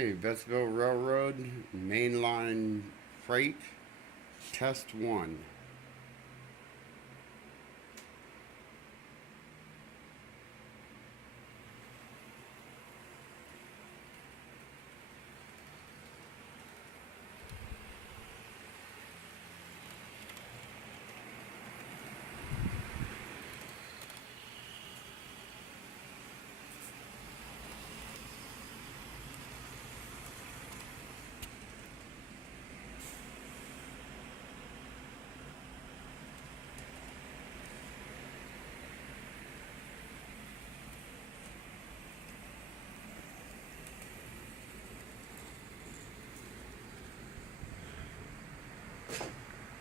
Okay, Betzville Railroad, mainline freight, test one.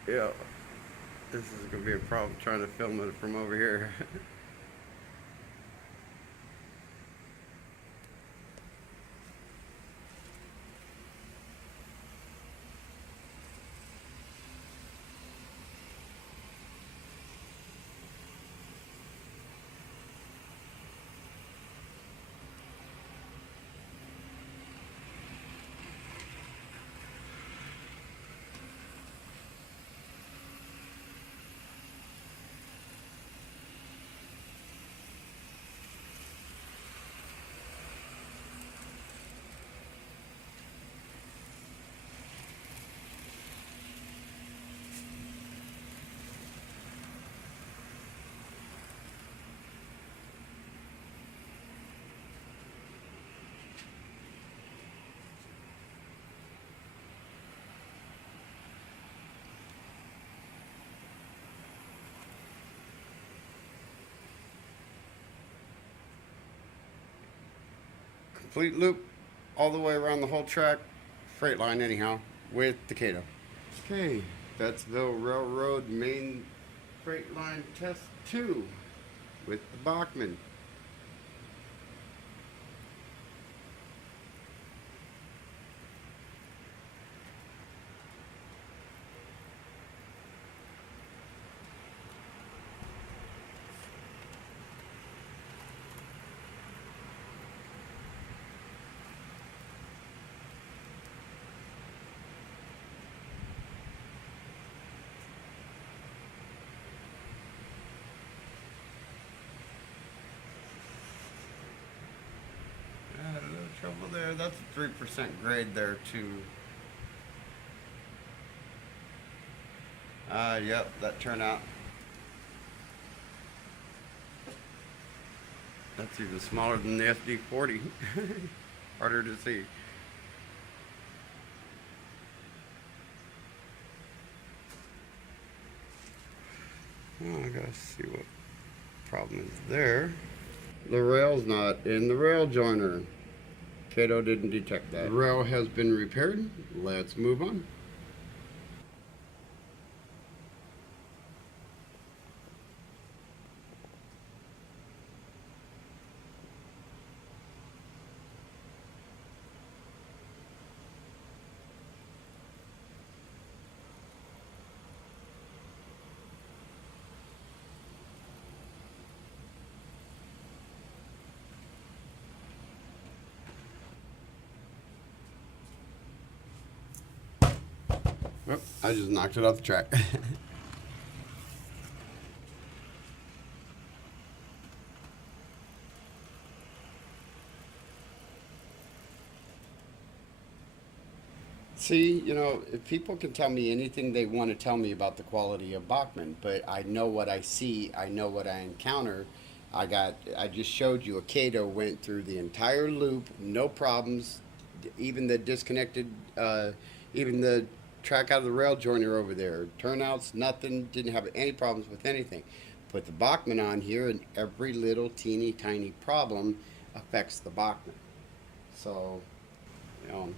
Yeah, this is gonna be a problem trying to film it from over here. Complete loop all the way around the whole track, freight line anyhow, with the Cato. Okay, Betzville Railroad main freight line test two with the Bachman. A little trouble there. That's a 3% grade there too. Yep, that turnout. That's even smaller than the SD40. Harder to see. Oh, I gotta see what problem is there. The rail's not in the rail joiner. Cato didn't detect that. The rail has been repaired. Let's move on. Oh, I just knocked it off the track. See, if people can tell me anything they want to tell me about the quality of Bachman, but I know what I see, I know what I encounter. I just showed you a Cato went through the entire loop, no problems, even the disconnected, even the track out of the rail joiner over there, turnouts, nothing, didn't have any problems with anything. Put the Bachman on here, and every little teeny tiny problem affects the Bachman. So, you know.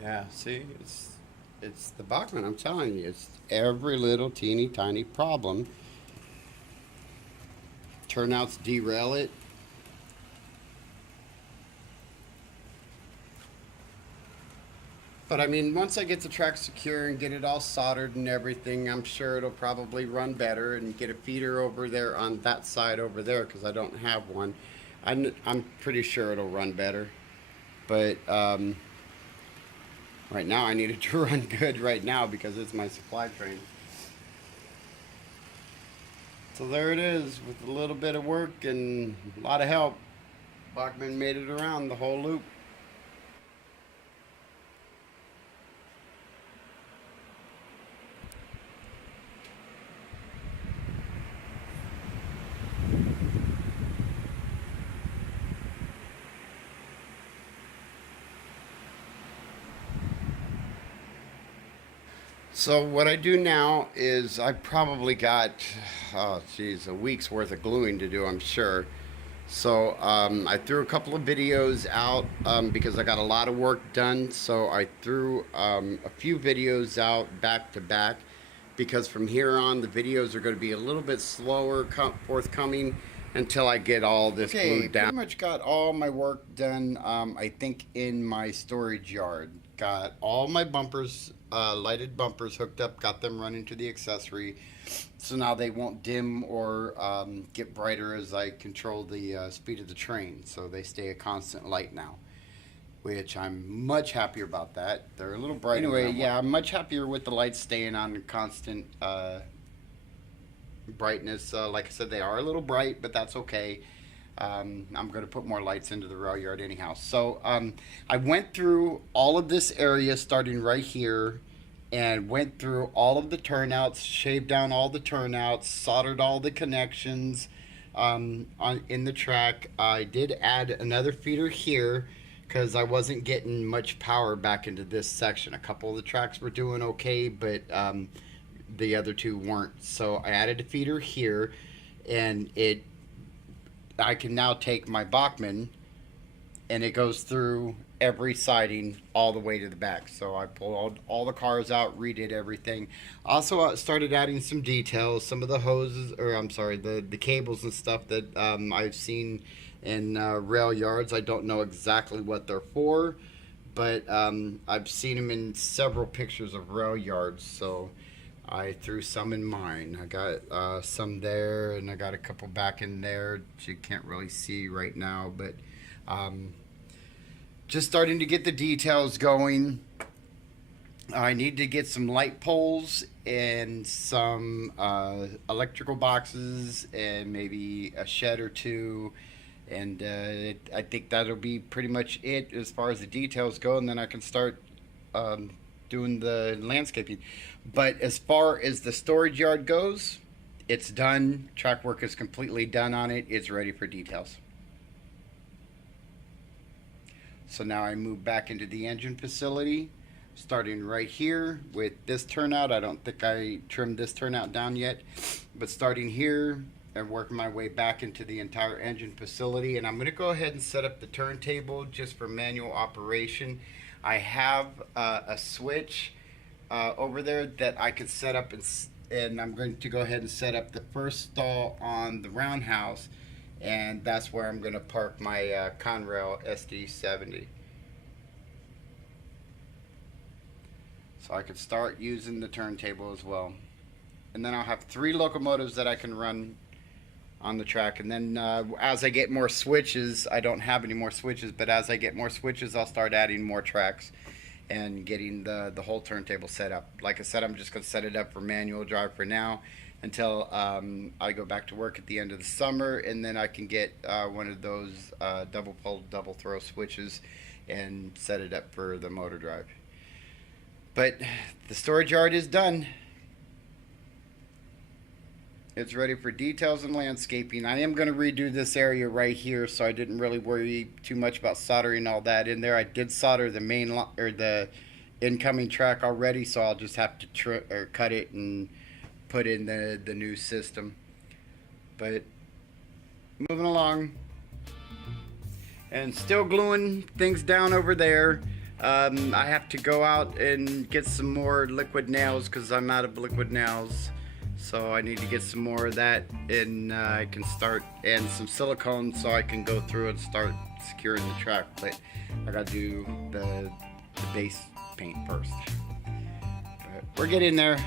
Yeah, see, it's the Bachman. I'm telling you, it's every little teeny tiny problem. Turnouts derail it. But I mean, once I get the track secure and get it all soldered and everything, I'm sure it'll probably run better, and get a feeder over there on that side over there because I don't have one. I'm pretty sure it'll run better. But right now I need it to run good right now because it's my supply train. So there it is, with a little bit of work and a lot of help. Bachman made it around the whole loop. So what I do now is I probably got, oh geez, a week's worth of gluing to do, I'm sure. So I threw a couple of videos out because I got a lot of work done. So I threw a few videos out back to back because from here on the videos are going to be a little bit slower forthcoming until I get all this glued down. Pretty much got all my work done, I think, in my storage yard. Got all my bumpers, lighted bumpers hooked up, got them running to the accessory. So now they won't dim or get brighter as I control the speed of the train. So they stay a constant light now, which I'm much happier about that. They're a little brighter. Anyway, yeah, I'm much happier with the lights staying on constant brightness. Like I said, they are a little bright, but that's okay. I'm going to put more lights into the rail yard anyhow. So I went through all of this area starting right here and went through all of the turnouts, shaved down all the turnouts, soldered all the connections in the track. I did add another feeder here because I wasn't getting much power back into this section. A couple of the tracks were doing okay, but the other two weren't. So I added a feeder here, and I can now take my Bachman and it goes through every siding all the way to the back. So I pulled all the cars out, redid everything. Also started adding some details, some of the hoses, or I'm sorry, the cables and stuff that I've seen in rail yards. I don't know exactly what they're for, but I've seen them in several pictures of rail yards. So I threw some in mine. I got some there, and I got a couple back in there that you can't really see right now, but just starting to get the details going. I need to get some light poles and some electrical boxes and maybe a shed or two, and I think that'll be pretty much it as far as the details go, and then I can start doing the landscaping. But as far as the storage yard goes, it's done. Track work is completely done on it. It's ready for details. So now I move back into the engine facility, starting right here with this turnout. I don't think I trimmed this turnout down yet, but starting here and working my way back into the entire engine facility. And I'm going to go ahead and set up the turntable just for manual operation. I have a switch over there that I could set up, and I'm going to go ahead and set up the first stall on the roundhouse, and that's where I'm going to park my Conrail SD70. So I could start using the turntable as well. And then I'll have 3 locomotives that I can run on the track. And then as I get more switches, I don't have any more switches, but as I get more switches, I'll start adding more tracks and getting the whole turntable set up. Like I said, I'm just going to set it up for manual drive for now until I go back to work at the end of the summer, and then I can get one of those double pole, double throw switches and set it up for the motor drive. But the storage yard is done. It's ready for details and landscaping. I am going to redo this area right here, so I didn't really worry too much about soldering all that in there. I did solder the main or the incoming track already, so I'll just have to cut it and put in the new system. But moving along, and still gluing things down over there. I have to go out and get some more liquid nails because I'm out of liquid nails. So I need to get some more of that, and I can start, and some silicone so I can go through and start securing the track. But I gotta do the base paint first. But we're getting there.